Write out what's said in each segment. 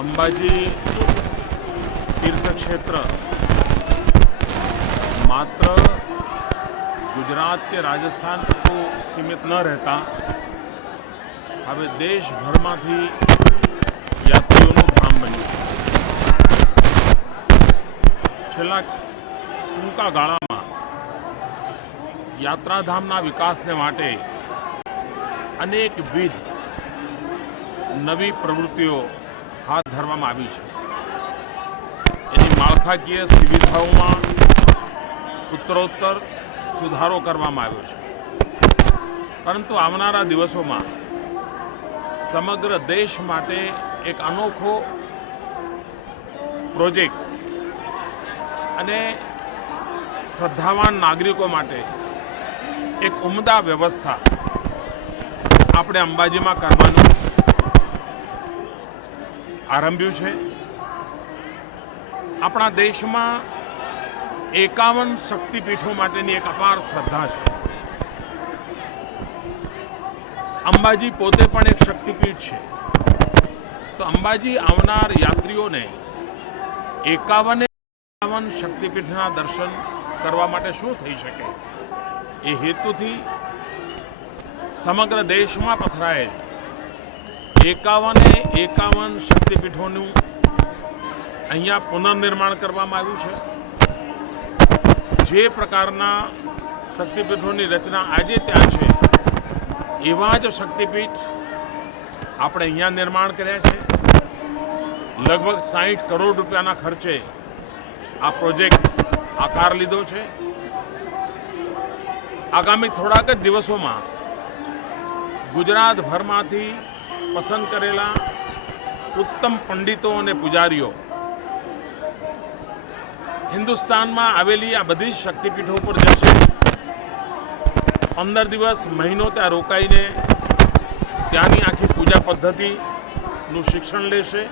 અંબાજી तीर्थक्षेत्र मात्र गुजरात के राजस्थान को सीमित न रहता हवे देशभर में यात्रीओं धाम बन्यु। छेल्ला टूंका गाळा में यात्राधामना विकासने माटे अनेकविध नवी प्रवृत्तिओ हाथ धरवामां आवी छे। एनी माळखाकीय सुविधाओं में उत्तरोत्तर सुधारो करवामां आव्यो छे, परंतु आवनारा दिवसों में समग्र देश माटे एक अनोखो प्रोजेक्ट अने श्रद्धावान नागरिकों माटे एक उम्दा व्यवस्था आपणे अंबाजी में करवानुं आरंभ्यु छे। अपना देश में 51 शक्तिपीठों माटेनी एक अपार श्रद्धा है। अंबाजी पोते पण एक शक्तिपीठ है, तो अंबाजी आवनार यात्रीओ ने 51 शक्तिपीठना दर्शन करवा माटे शुं थई शके ए हेतुथी समग्र देश में पथरायेल 51 शक्तिपीठोनुं अहींया पुनर्निर्माण करवामां आव्युं छे। जे प्रकारना शक्तिपीठोनी रचना आजे त्यां छे एवा ज शक्तिपीठ आपणे अहींया निर्माण कर्या छे। लगभग 60 करोड़ रूपियाना खर्चे आ प्रोजेक्ट आकार लीधो छे। आगामी थोड़ाक ज दिवसोमां गुजरातभरमांथी पसंद करेला उत्तम पंडितों और पुजारीओ हिंदुस्तान में आवेली आ बधी शक्तिपीठों पर जशे। 15 दिवस महीनों त्या रोकाईने त्यानी आखी पूजा पद्धतिनुं शिक्षण लेशे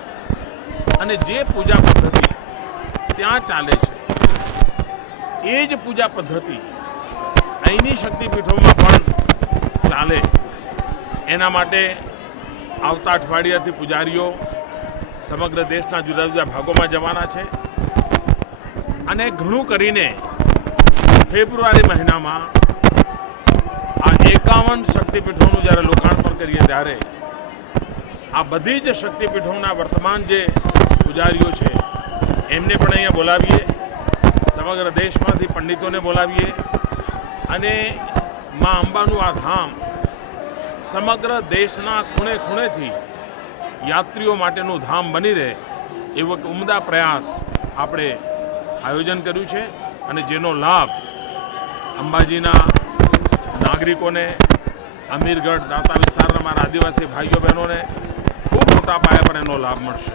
अने जे पूजा पद्धति त्यां चाले छे ए ज पूजा पद्धति अहींनी शक्तिपीठों में पण चाले। एना माटे आवता अठवाडियाथी पुजारीओ समग्र देशना जुदा जुदा भागों में जवाना छे अने घणुं करीने फेब्रुआरी महीना में आ 51 शक्तिपीठों जયારે लोकार्पण करीए त्यारे आ बधी ज शक्तिपीठों वर्तमान जे पुजारीओ छे एमने पण अहींया बोलावीए। समग्र देशमांथी पंडितोने बोलावीए अने मां अंबानुं आ धाम समग्र देशना खूणे खूणेथी यात्रीओ माटेनुं धाम बनी रहे एवो एक उम्दा प्रयास आपणे आयोजन कर्युं छे अने जेनो लाभ अंबाजीना नागरिकोने अमीरगढ़ दाता विस्ताરના मारा आदिवासी भाईओ बहनों ने खूब मोटा पाया पर एनो लाभ मळशे।